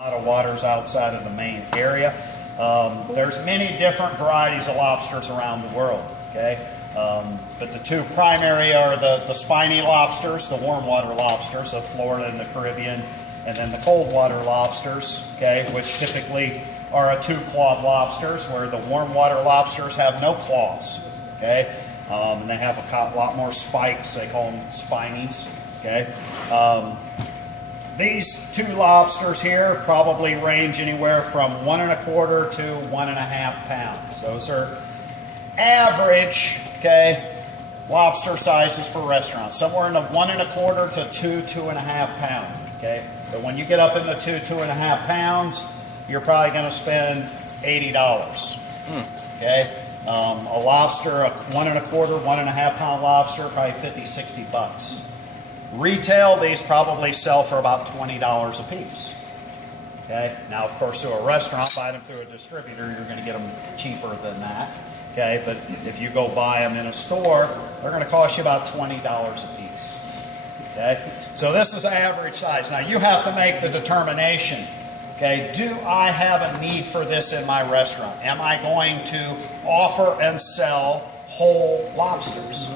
A lot of waters outside of the main area. There's many different varieties of lobsters around the world, okay? But the two primary are the spiny lobsters, the warm water lobsters of Florida and the Caribbean, and then the cold water lobsters, okay, which typically are a two-clawed lobsters, where the warm water lobsters have no claws, okay? And they have a lot more spikes. They call them spinies, okay? These two lobsters here probably range anywhere from 1 1/4 to 1.5 pounds. Those are average, okay, lobster sizes for restaurants. Somewhere in the 1 1/4 to 2.5 pounds, okay? But when you get up into 2.5 pounds, you're probably going to spend $80, okay? A lobster, a 1 1/4, 1.5 pound lobster, probably 50, 60 bucks. Retail, these probably sell for about $20 a piece. Okay. Now, of course, to a restaurant, buy them through a distributor, you're going to get them cheaper than that. Okay. But if you go buy them in a store, they're going to cost you about $20 a piece. Okay. So this is average size. Now, you have to make the determination. Okay. Do I have a need for this in my restaurant? Am I going to offer and sell whole lobsters?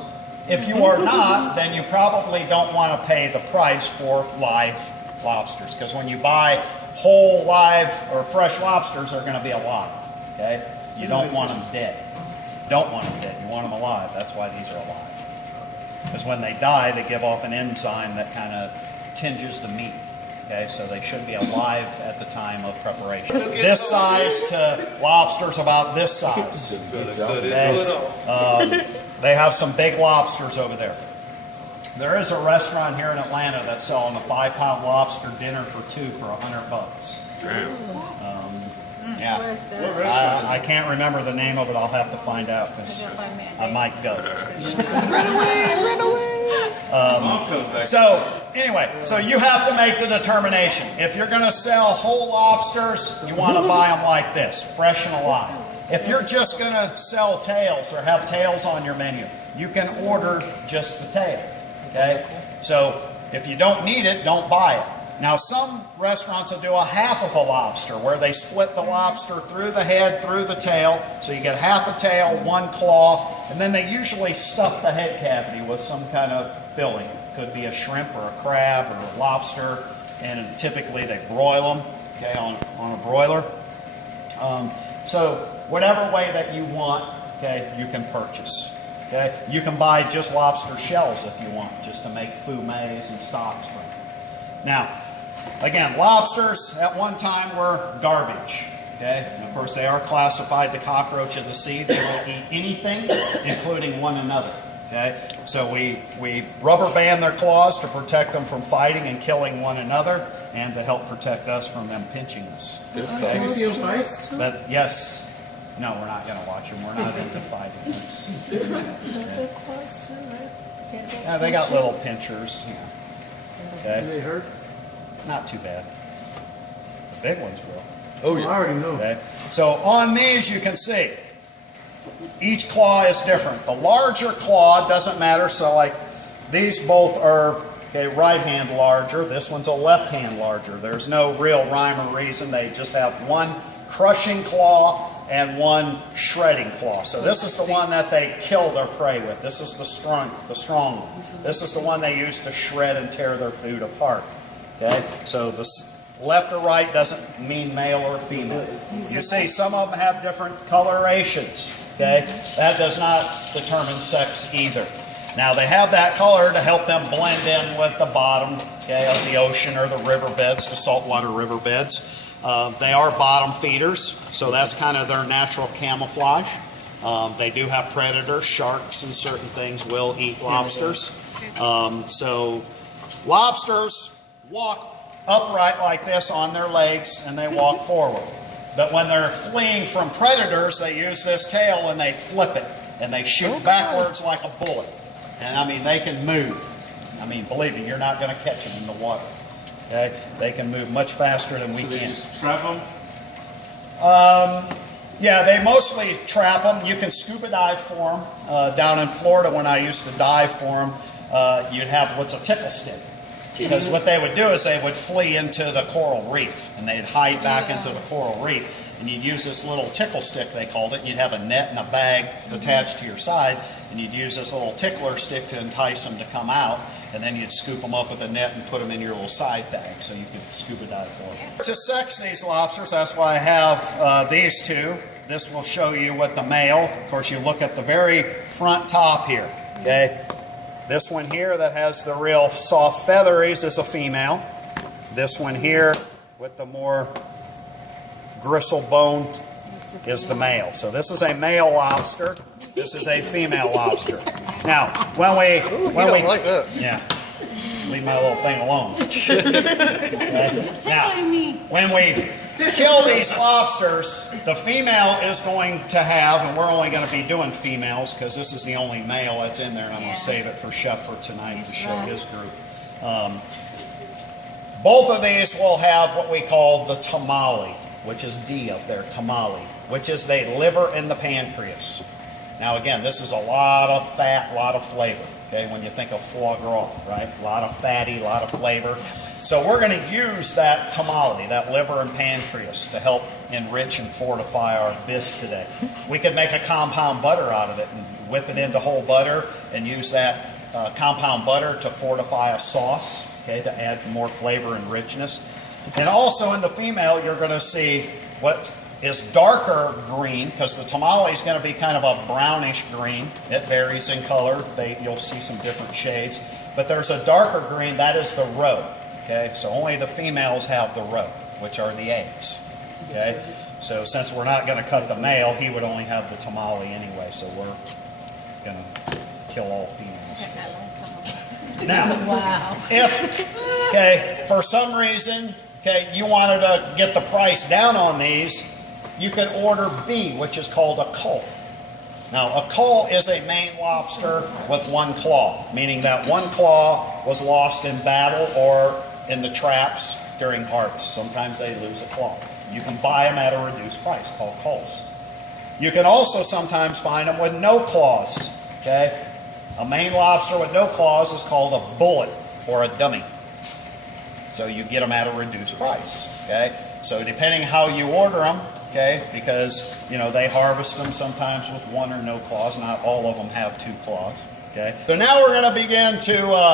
If you are not, then you probably don't want to pay the price for live lobsters, because when you buy whole, live, or fresh lobsters, they're going to be alive. Okay? You don't want them dead. Don't want them dead. You want them alive. That's why these are alive. Because when they die, they give off an enzyme that kind of tinges the meat. Okay, so they should be alive at the time of preparation. This size to lobsters about this size. Okay? They have some big lobsters over there. There is a restaurant here in Atlanta that's selling a 5-pound lobster dinner for two for $100. Yeah, I can't remember the name of it. I'll have to find out because I might go. Run away. So anyway, so you have to make the determination. If you're going to sell whole lobsters, you want to buy them like this, fresh and alive. If you're just going to sell tails or have tails on your menu, you can order just the tail, okay? So if you don't need it, don't buy it. Now, some restaurants will do a half of a lobster where they split the lobster through the head, through the tail, so you get half a tail, 1 claw, and then they usually stuff the head cavity with some kind of filling. It could be a shrimp or a crab or a lobster, and typically they broil them, okay, on a broiler. So whatever way that you want, okay, you can purchase. Okay, you can buy just lobster shells if you want, just to make fumets and stocks from. Now, again, lobsters at one time were garbage. Okay, and of course they are classified the cockroach of the sea. They will eat anything, including one another. Okay, so we rubber band their claws to protect them from fighting and killing one another, and to help protect us from them pinching us. Okay. Can you see them fight? But yes, no, we're not going to watch them. We're not into fighting. Those are claws too, right? Yeah, they got little pinchers. Yeah. Okay. Do they hurt? Not too bad. The big ones will. Oh, yeah. I already know. Okay. So on these you can see each claw is different. The larger claw doesn't matter. So like these both are right hand larger. This one's a left hand larger. There's no real rhyme or reason. They just have one crushing claw and one shredding claw. So this is the one that they kill their prey with. This is the strong one. This is the one they use to shred and tear their food apart. Okay, so the left or right doesn't mean male or female. You see, some of them have different colorations. Okay, that does not determine sex either. Now they have that color to help them blend in with the bottom, okay, of the ocean or the riverbeds, the saltwater riverbeds. They are bottom feeders, so that's kind of their natural camouflage. They do have predators, sharks and certain things will eat lobsters. So lobsters walk upright like this on their legs and they walk forward. But when they're fleeing from predators, they use this tail and they flip it and they shoot backwards like a bullet. And I mean, they can move. I mean, believe me, you're not going to catch them in the water. Okay? They can move much faster than we can. They just trap them? Yeah, they mostly trap them. You can scuba dive for them. Down in Florida, when I used to dive for them, you'd have what's a tickle stick. Because what they would do is they would flee into the coral reef, and they'd hide back into the coral reef. And you'd use this little tickle stick, they called it. You'd have a net and a bag attached to your side, and you'd use this little tickler stick to entice them to come out, and then you'd scoop them up with a net and put them in your little side bag so you could scuba dive for them. To sex these lobsters, that's why I have these two. This will show you what the male, of course you look at the very front top here, okay? This one here that has the real soft featheries is a female. This one here with the more gristle bone is the male. So this is a male lobster. This is a female lobster. Now, when we like that. yeah, leave my little thing alone. Okay? Now, when we kill these lobsters, the female is going to have, and we're only going to be doing females because this is the only male that's in there, and I'm going to save it for Chef for tonight to show his group. Both of these will have what we call the tamale, which is D up there, tamale, which is the liver and the pancreas. Now again, this is a lot of fat, a lot of flavor, okay, when you think of foie gras, right? A lot of fatty, a lot of flavor. So we're going to use that tamale, that liver and pancreas, to help enrich and fortify our bis today. We could make a compound butter out of it and whip it into whole butter and use that compound butter to fortify a sauce, okay, to add more flavor and richness. And also in the female, you're going to see what is darker green, because the tamale is going to be kind of a brownish green. It varies in color. You'll see some different shades. But there's a darker green, that is the roe. Okay, so only the females have the roe, which are the eggs. Okay, so since we're not going to cut the male, he would only have the tamale anyway, so we're going to kill all females. Now, if, okay, for some reason, okay, you wanted to get the price down on these, you could order B, which is called a cull. Now, a cull is a Maine lobster with one claw, meaning that one claw was lost in battle or in the traps during harvest. Sometimes they lose a claw. You can buy them at a reduced price, called culls. You can also sometimes find them with no claws, okay? A Maine lobster with no claws is called a bullet or a dummy. So you get them at a reduced price, okay? So depending how you order them, okay, because, you know, they harvest them sometimes with one or no claws. Not all of them have two claws, okay? So now we're going to begin to